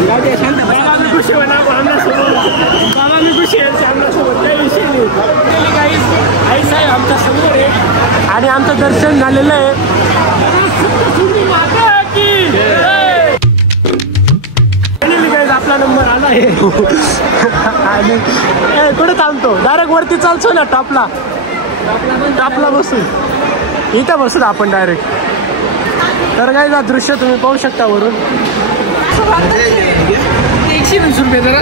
खुशी होणार बाबा मी खुशी आहे सामन्यासोबत काही विषय नाही. काही आई साहेब आमच्या समोर आहे आणि आमचं दर्शन झालेलं आहे. आपला नंबर आला आहे आणि कुठे थांबतो डायरेक्ट वरती चालतो ना टॉपला बसू इथं बसू आपण डायरेक्ट. तर काय ना दृश्य तुम्ही पाहू शकता वरून. 120 रुपये जरा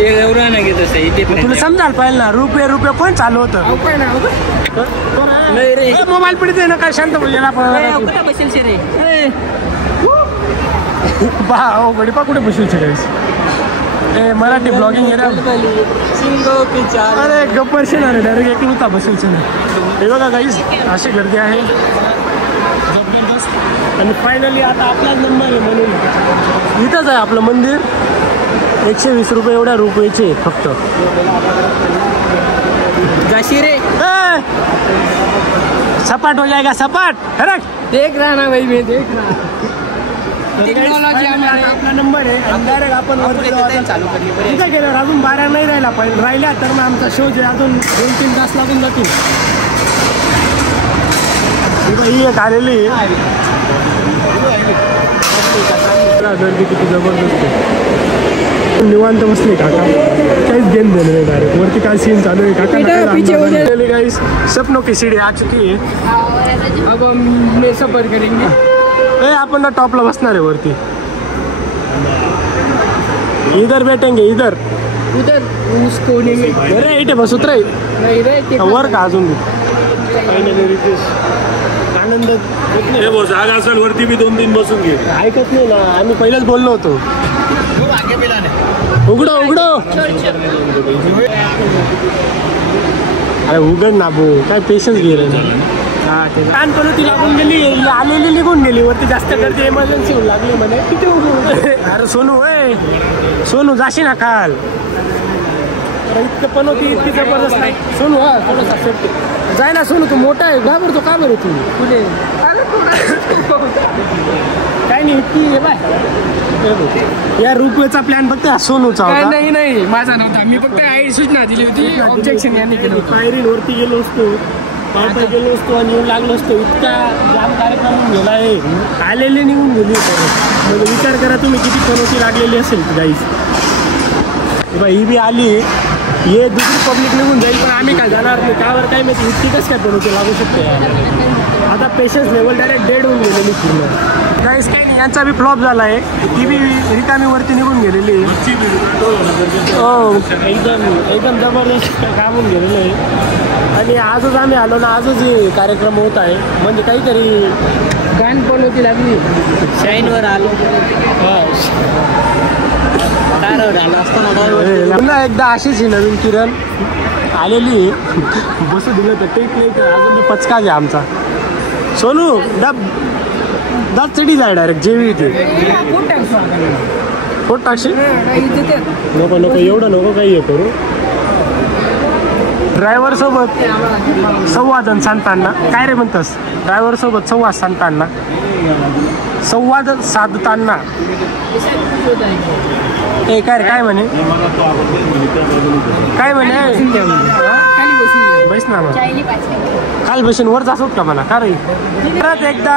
एवढा नाही घेत असं तुला समजायला पाहिजे ना. रुपये कोण चालू होतं मोबाईल पडते ना काय शांत गडीपा कुठे बसून ए मराठी ब्लॉगिंग अरे गप्पर शेणार डायरेक्ट एक होता बसून हे बघा काहीच अशी गर्दी आहे जबरदस्त. आणि फायनली आता आपला नंबर आहे म्हणून इथंच आहे आपलं मंदिर. 120 रुपये एवढ्या रुपयाचे फक्त. जाशी रे सपाट हो जाएगा सपाट. देख रहा ना भाई मैं देख रहा. आपला नंबर आहे डायरेक्ट आपण चालू इथं गेल्यावर अजून 12 नाही राहिला पाहिजे. राहिल्या तर मग आमचा शो जे अजून 2-3 तास लागून जातील. ही एक आलेली गर्दी किती जबरदस्त आहे. निवांत बसले काका काहीच गेम देणे नाही डायरेक्ट वरती काय सीन चालू आहे काका. गाइस सपनों की सीढ़ी आ चुकी है. अब हम सफर करेंगे. आपण ना टॉपला बसणार आहे वरती. इधर बैठेंगे इधर उधर उस कोने में. अरे इथे बस उतर नाही रे वर का अजून आनंद जागा असेल वरती बी 2-3 बसून घे. ऐकत नाही ना आम्ही पहिलेच बोललो होतो. उघडो अरे उघड ना भाऊ काय पेशन्स घे रे ना. कान करू ती लागून गेली आलेली निघून गेली वरती. जास्त गर्दी इमर्जन्सी होऊ लागली म्हणे किती अरे सोनू जाशी ना काल इतकं पण होती इतकी जबरदस्त नाही. सोनू हा थोडासा जाय ना सोनू तू मोठा आहे घाबरतो का बरं तू पुढे काय नाही इतकी बाय. या रुपयेचा प्लॅन फक्त सोनूचा होता. नाही माझा नव्हता. मी फक्त आई सूचना दिली होती. ऑब्जेक्शन यांनी केलं. पायरीवरती गेलो असतो पायथा गेलो असतो आणि येऊन लागलो असतो. इतका जाम कार्यक्रम गेला आहे आलेले निघून गेली. म्हणजे विचार करा तुम्ही किती पनोती लागलेली असेल गाईस. ही बी आली ये दुसरी पब्लिक निघून जाईल पण आम्ही काय जाणार नाही. त्यावर काय माहिती इतकी कसं काय पनोती लागू शकते. आता पेशन्स लेवल डायरेक्ट डेड होऊन गेलेली पूर्ण. गाईस काही नाही यांचा बी फ्लॉप झाला आहे. ती बी रिकामी वरती निघून गेलेली आहे. हो एकदम जबरदस्त काम होऊन गेलेलं आहे. आणि आजच आम्ही आलो ना आजच हे कार्यक्रम होत आहे. म्हणजे काहीतरी कान पण होती लागली शाईनवर आलो. पुन्हा एकदा अशीच ही नवीन किरण आलेली बसू दिलं तर टेक नाही तर अजून मी पचका घ्या आमचा. सोनू दात चढी जाय डायरेक्ट जेवी इथे पोट टाकशील नको एवढं नको काही हे करू. ड्रायव्हर सोबत संवादन सांगताना काय रे म्हणतस. ड्रायव्हर सोबत संवाद सांगताना संवाद साधताना काय म्हणे बस ना खाली बसून वर जासोत का मला का रे. परत एकदा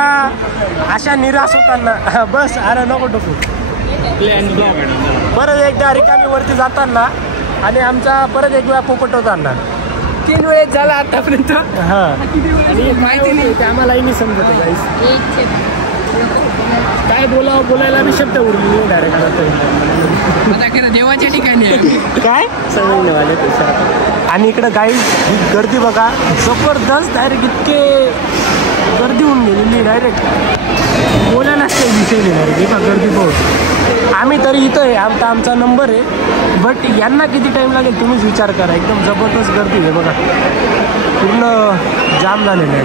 अशा निराश होताना बस अरे नको डोकू. परत एकदा रिकामी वरती जाताना आणि आमचा परत एक वेळा पोपट होताना 3 वेळेस झाला आतापर्यंत. हा आणि माहिती नाही ते आम्हालाही नाही समजत आहे काय बोलायला मी शब्द उरले डायरेक्ट. देवाच्या ठिकाणी काय समजण्यावाले. आणि इकडं गाई गर्दी बघा जबरदस्त डायरेक्ट इतके गर्दी होऊन गेलेली डायरेक्ट बोलायलाच काही विषय नाही डायरेक्ट एका गर्दी पाहून. आम्ही तरी इथं आहे आमचा नंबर आहे बट यांना किती टाईम लागेल तुम्हीच विचार करा. एकदम जबरदस्त गर्दी आहे बघा पूर्ण जाम झालेलं आहे.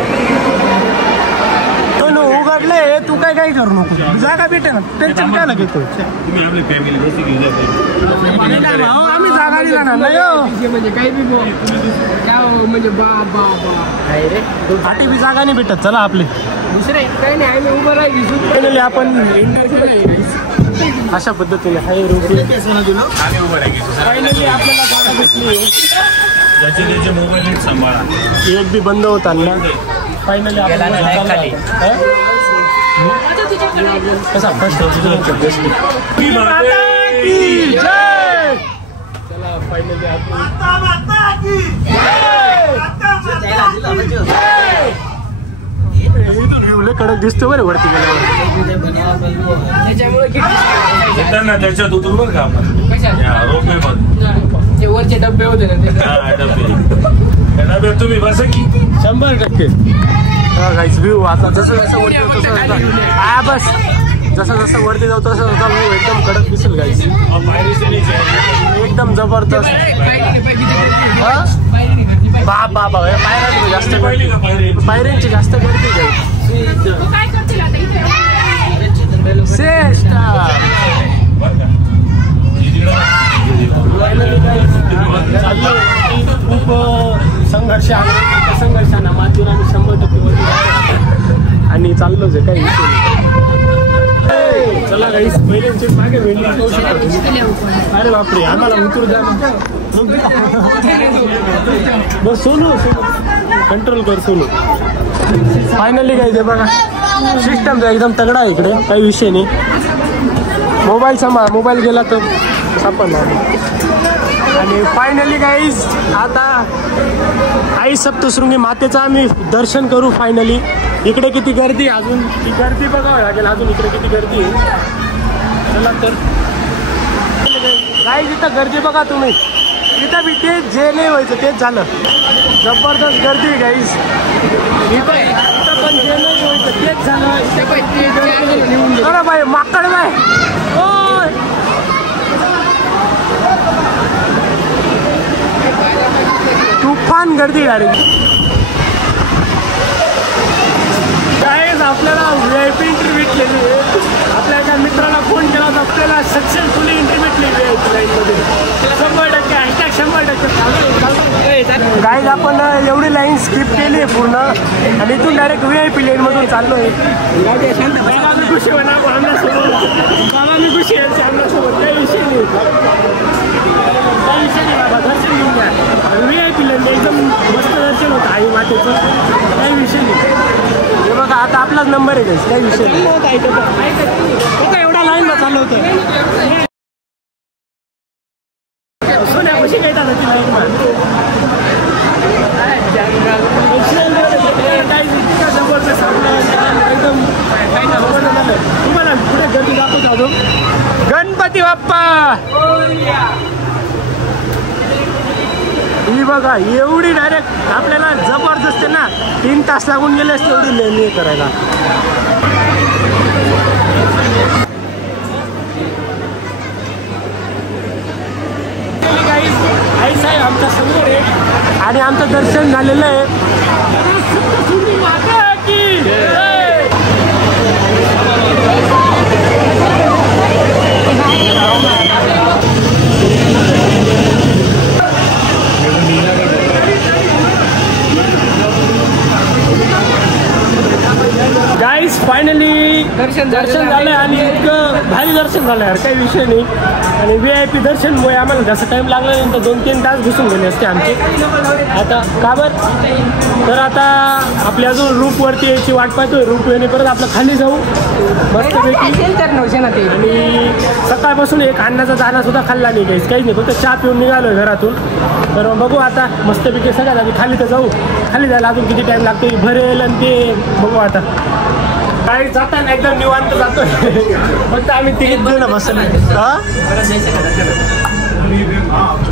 उघडले तू काय करू नको जागा भेटे ना टेन्शन काय घेतो. आम्ही जागा दिला ना म्हणजे काही बी म्हणजे आठी बी जागा नाही भेटत. चला आपले दुसरे काही नाही आम्ही उभं राहिली आपण अशा पद्धतीने हाय रोपवे. फायनली आपल्याला जागा भेटली. ज्याचे त्याचे मोबाईल नीट सांभाळा. एक बी बंद होताना फायनली कसा फर्स्ट चला फायनली कडक दिसतो बरं वरती गेल्यावर त्याच्यात उतरू बरं का आपण रोपवे मध्ये वरचे डब्बे होते ना डब्यात तुम्ही बसा की 100%. व्ह्यू आता जसं जसं वरती जाऊ तसं बस जसं जसं वरती जाऊ तसं तसा व्ह्यू एकदम कडक दिसेल गाईस. एकदम जबरदस्त. बाबा पायऱ्यांची जास्त गर्दी. पायऱ्यांची जास्त गर्दी गाईस. खूप संघर्ष संघर्षांना मातून आम्ही 100% वरती आणि चाललोच आहे काही विषय नाही. चला गाईस पहिल्यांचे मागे वेळी पाहू शकता. अरे बापरे आम्हाला उतरू द्या बस. सोनू कंट्रोल कर सोनू. फायनली गाईस हे बघा सिस्टम एकदम तगडा आहे इकडे काही विषय नाही. मोबाईल सांभाळ मोबाईल गेला तर सापडणार. आणि फायनली गाईज आता आई सप्तशृंगी मातेचं आम्ही दर्शन करू. फायनली इकडे किती गर्दी अजून ती गर्दी बघावं लागेल. अजून इकडे किती गर्दी आहे. चला तर गाईज इथं गर्दी बघा तुम्ही. इथं बी तेच जे नाही व्हायचं तेच झालं. जबरदस्त गर्दी आहे गाईज. इथं पण जे नाही व्हायचं तेच झालं. अरे बाई माकड बाय तुफान गर्दी डायरेक्ट. गाईज आपल्याला VIP एंट्री भेटलेली आहे. आपल्या एका मित्राला फोन केला होता आपल्याला सक्सेसफुली एंट्री भेटली VIP लाईनमध्ये. 100% गाईज आपण एवढी लाईन स्किप केली आहे पूर्ण आणि इथून डायरेक्ट VIP लाईनमधून चाललो आहे. बाबा मी खुशी होणार आमच्यासोबत. बाबा मी खुशी आहे आमच्यासोबत. काही विषय नाही बाबा. दर्शन घेऊन घ्या. VIP लाईन एकदम मस्त दर्शन होतं आई मातेचं. काही विषय नाही. हे बघा आता आपलाच नंबर आहे काही विषय नाही. एवढा लाईनला चालू होतं. सोन्या कशी काय चालत ती लाईन जबरदस्त एकदम तुम्हाला पुढे गर्दी दाखवतो अजून. गणपती बाप्पा ही बघा एवढी डायरेक्ट आपल्याला जबरदस्त आहे ना. 3 तास लागून गेले असते एवढी लेणी करायला. आई साहेब आमच्या समोर आहे आणि आमचं दर्शन झालेलं आहे. गाईस फायनली दर्शन झालं आणि इतकं भारी दर्शन झालं यार काही विषय नाही. आणि VIP दर्शनमुळे आम्हाला जास्त टाईम लागला नाही तर 2-3 तास घुसून गेले असते आमचे. आता का बरं तर आता आपल्या अजून रूपवरती यायची वाट पाहतोय. रूपवेने परत आपलं खाली जाऊ मस्तपैकी. आणि सकाळपासून एक अन्नाचा दाणा सुद्धा खाल्ला नाही काहीच नाही. फक्त चहा पिऊन निघालोय घरातून. तर बघू आता मस्तपैकी सगळ्यात आधी खाली तर जाऊ. खाली जायला अजून किती टाईम लागतो भरेल आणि ते बघू आता. काही जाताना एकदम निवांत जातोय. फक्त आम्ही 3 जण बसलो.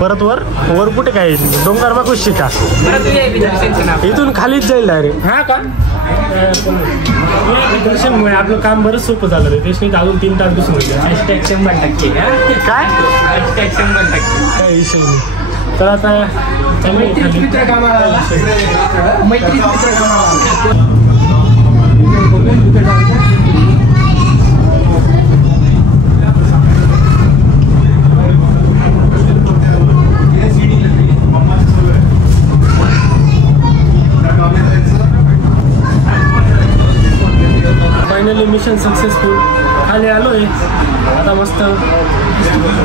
परत वर कुठे काय डोंगर मागून शिका इथून खालीच जाईल डायरेक्ट. हा का दर्शनमुळे आपलं काम बरंच सोपं झालं रे. त्याच्याने अजून 3 तास बसून गेले. #100% काय काय विषय नाही. तर आता फायनली मिशन सक्सेसफुल. खाली आलोय आता मस्त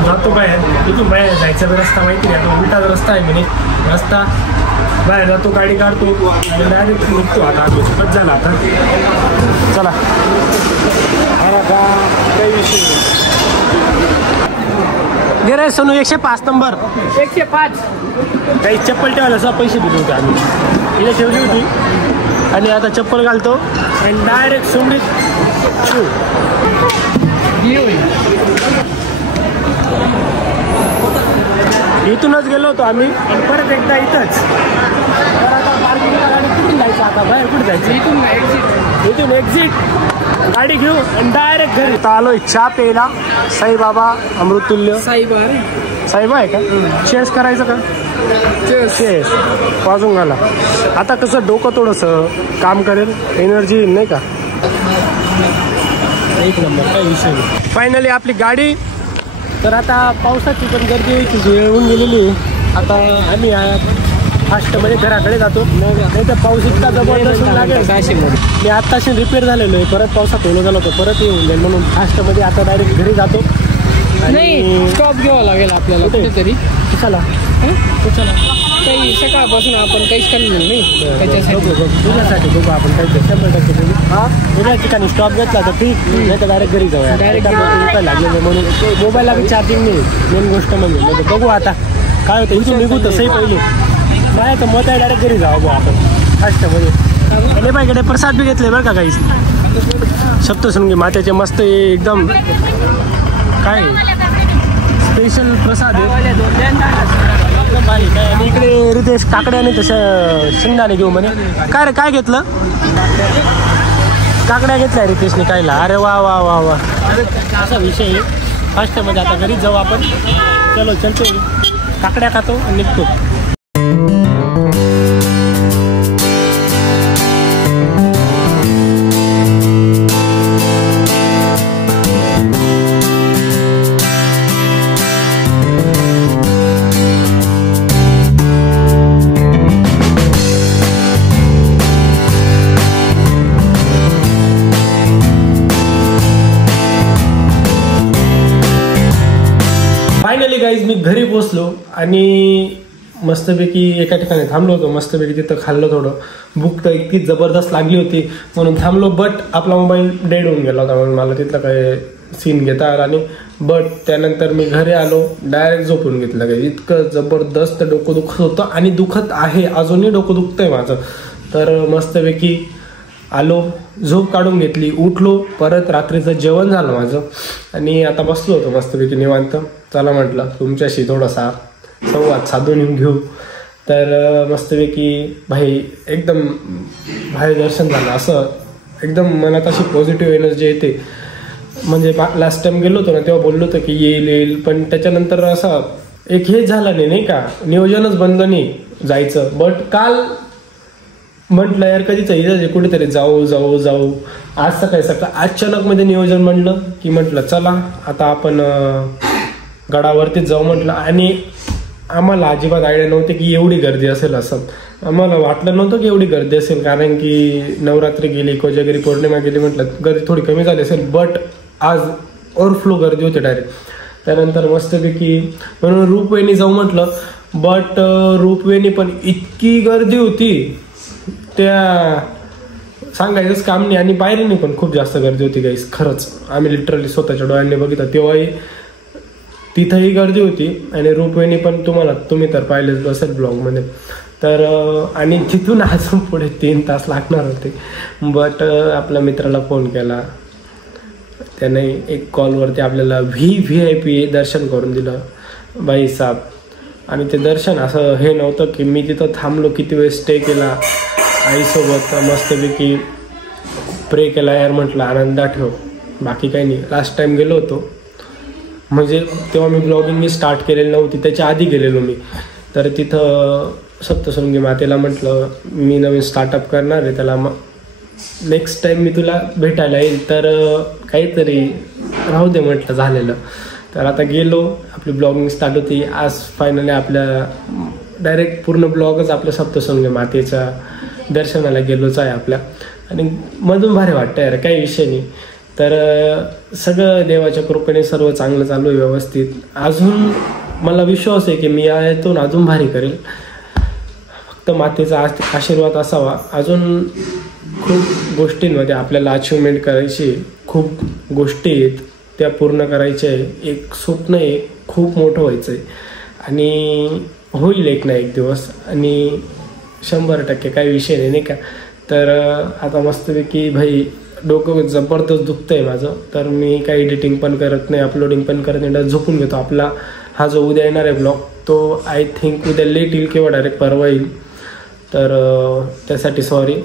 जातो बाहेर. इथून बाहेर जायचा रस्ता माहिती नाही, आता उलटा रस्ता आहे म्हणे. रस्ता बाहेर जातो, गाडी काढतो आणि डायरेक्ट निघतो. आता कट झाला आता. चला काही विषय गे सोनू 105 नंबर 105. काही चप्पल ठेवायला असं पैसे दिले होते आम्ही. इथे ठेवली होती आणि आता चप्पल घालतो आणि डायरेक्ट सोंडीत शू. इथूनच गेलो होतो आम्ही आणि परत एकदा इथंच. तर आता पार्किंगला गाडी कुठून जायचं, आता बाहेर कुठे जायचं. इथून एक्झिट गाडी घेऊ आणि डायरेक्ट घरी. आता आलोय चहा प्यायला. साईबाबा अमृतुल्य साईबा आहे का. शेअर्स करायचं का. शेअर्स वाजून घाला. आता कसं डोकं थोडंसं काम करेल, एनर्जी नाही का. एक नंबर काय विषय नाही. फायनली आपली गाडी. तर आता पावसाची पण गर्दी व्हायची वेळ होऊन गेलेली आहे. आता आम्ही फास्टमध्ये घराकडे जातो, नाही तर पाऊस इतका जबरदस्त लागेल. मी आत्ताशी रिपेअर झालेलो आहे, परत पावसात ओलं झालं होतं, परत येऊन जाईल म्हणून फास्टमध्ये आता डायरेक्ट घरी जातो. नाही स्टॉप घ्यावा लागेल आपल्याला कुठेतरी. चला चला काही सकाळपासून आपण काहीच करणार नाही त्याच्यासाठी. तुझ्यासाठी बघू आपण काही 100% बघू. वेगळ्या ठिकाणी स्टॉप घेतला तर ठीक, नाही तर डायरेक्ट घरी जाऊया. डायरेक्ट लागलेलं म्हणून मोबाईलला बी चार्जिंग नाही मेन गोष्ट म्हणजे. नाही तर बघू आता काय होतं. इथून निघू तसंही पहिले काय तर मत आहे, डायरेक्ट घरी जावं बघू आपण फास्टमध्ये. आणि बाईकडे प्रसाद बी घेतले बरं का काहीच. सप्तशृंगी मातेचे मस्त एकदम काय स्पेशल प्रसाद आहे. आणि इकडे रितेश काकड्याने तसं शेंगदाणे घेऊ म्हणे. काय रे काय घेतलं. काकड्या घेतल्या रितेशने खायला. अरे वा वा वा वा असा विषय आहे. फास्टमध्ये आता घरीच जाऊ आपण. चलो चलतो, काकड्या खातो आणि निघतो. फायनली गाईज मी घरी पोचलो आणि मस्तपैकी एका ठिकाणी थांबलो होतो. मस्तपैकी तिथं खाल्लं थोडं. भूक तर इतकी जबरदस्त लागली होती म्हणून थांबलो. बट आपला मोबाईल डेड होऊन गेला होता म्हणून मला तिथलं काय सीन घेता आला नाही. बट त्यानंतर मी घरी आलो, डायरेक्ट झोपून घेतलं. काही इतकं जबरदस्त डोकं दुखत होतं आणि दुखत आहे अजूनही. डोकं दुखतंय माझं. तर मस्तपैकी आलो, झोप काढून घेतली, उठलो, परत रात्रीचं जेवण झालं माझं आणि आता बसलो होतो मस्तपैकी निवांत. चला म्हटलं तुमच्याशी थोडासा संवाद साधून घेऊ. तर मस्तपैकी भाई एकदम भाई दर्शन झालं. असं एकदम मनात अशी पॉझिटिव्ह एनर्जी येते. म्हणजे लास्ट टाइम गेलो होतो ना तेव्हा बोललो होतो की येईल पण त्याच्यानंतर असं एक हे झालं नाही का, नियोजनच बंद नाही जायचं. बट काल म्हटलं यार कधीच इथं कुठेतरी जाऊ जाऊ जाऊ. आज सकाळी अचानक मध्ये नियोजन म्हणलं की म्हटलं चला आता आपण गडावरतीच जाऊ म्हटलं. आणि आम्हाला अजिबात आयडिया नव्हती की एवढी गर्दी असेल. असं आम्हाला वाटलं नव्हतं की एवढी गर्दी असेल, कारण की नवरात्री गेली, कोजागिरी पौर्णिमा गेली, म्हटलं गर्दी थोडी कमी झाली असेल. बट आज ओव्हरफ्लो गर्दी होती डायरेक्ट. त्यानंतर मस्तपैकी म्हणून रूपवेनी जाऊ म्हटलं. बट रूपवेनी पण इतकी गर्दी होती त्या सांगायचंच काम नाही. आणि बाहेरनी पण खूप जास्त गर्दी होती गाईस. खरंच आम्ही लिटरली स्वतःच्या डोळ्यांनी बघितलं तेव्हाही तिथंही गर्दी होती. आणि रूपवेनी पण तुम्ही तर पाहिलेच असेल ब्लॉगमध्ये. तर आणि तिथून अजून पुढे 3 तास लागणार होते. बट आपल्या मित्राला फोन केला, त्याने एक कॉलवरती आपल्याला VIP दर्शन करून दिलं भाई साहेब. आणि ते दर्शन असं हे नव्हतं की मी तिथं थांबलो, किती वेळ स्टे केला आईसोबत, मस्तपैकी प्रे केला. यार म्हटलं आनंदात ठेव, बाकी काही नाही. लास्ट टाइम गेलो होतो म्हणजे तेव्हा मी ब्लॉगिंग स्टार्ट केलेली नव्हती, त्याच्या आधी गेलेलो मी. तर तिथं सप्तशृंगी मातेला म्हटलं मी नवीन स्टार्टअप करणार आहे, त्याला नेक्स्ट टाइम मी तुला भेटायला येईल, तर काहीतरी राहू दे म्हटलं झालेलं. तर आता गेलो, आपली ब्लॉगिंग स्टार्ट होती. आज फायनली आपल्या डायरेक्ट पूर्ण ब्लॉगच आपल्या सप्तशृंगी मातेच्या दर्शनाला गेलोच आहे आपल्या. आणि मधून भारी वाटतं यार, काही विषय नाही. तर सगळं देवाच्या कृपेने सर्व चांगलं चालू आहे व्यवस्थित. अजून मला विश्वास आहे की मी यातून अजून भारी करेल. फक्त मातेचा आशीर्वाद असावा. अजून खूप गोष्टींमध्ये आपल्याला अचिव्हमेंट करायची, खूप गोष्टी आहेत त्या पूर्ण करायच्या आहे. एक स्वप्न आहे, खूप मोठं व्हायचं आहे आणि होईल एक ना एक दिवस. आणि 100% काही विषय नाही का. तर आता मस्तपैकी भाई डोकं जबरदस्त दुखतं आहे माझं. तर मी काही एडिटिंग पण करत नाही, अपलोडिंग पण करत नाही, झोपून घेतो. आपला हा जो उद्या येणार आहे ब्लॉग तो आय थिंक उद्या लेट येईल किंवा डायरेक्ट परवा येईल. तर त्यासाठी सॉरी.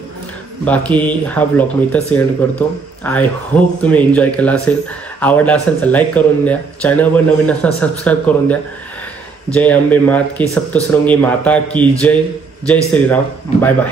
बाकी हा ब्लॉग मी इथंच एंड करतो. आय होप तुम्ही एन्जॉय केला असेल. आवडला असेल तर लाईक करून द्या. चॅनलवर नवीन असणार सबस्क्राईब करून द्या. जय अंबे मात की, सप्तशृंगी माता की जय. जय श्रीराम. Bye bye.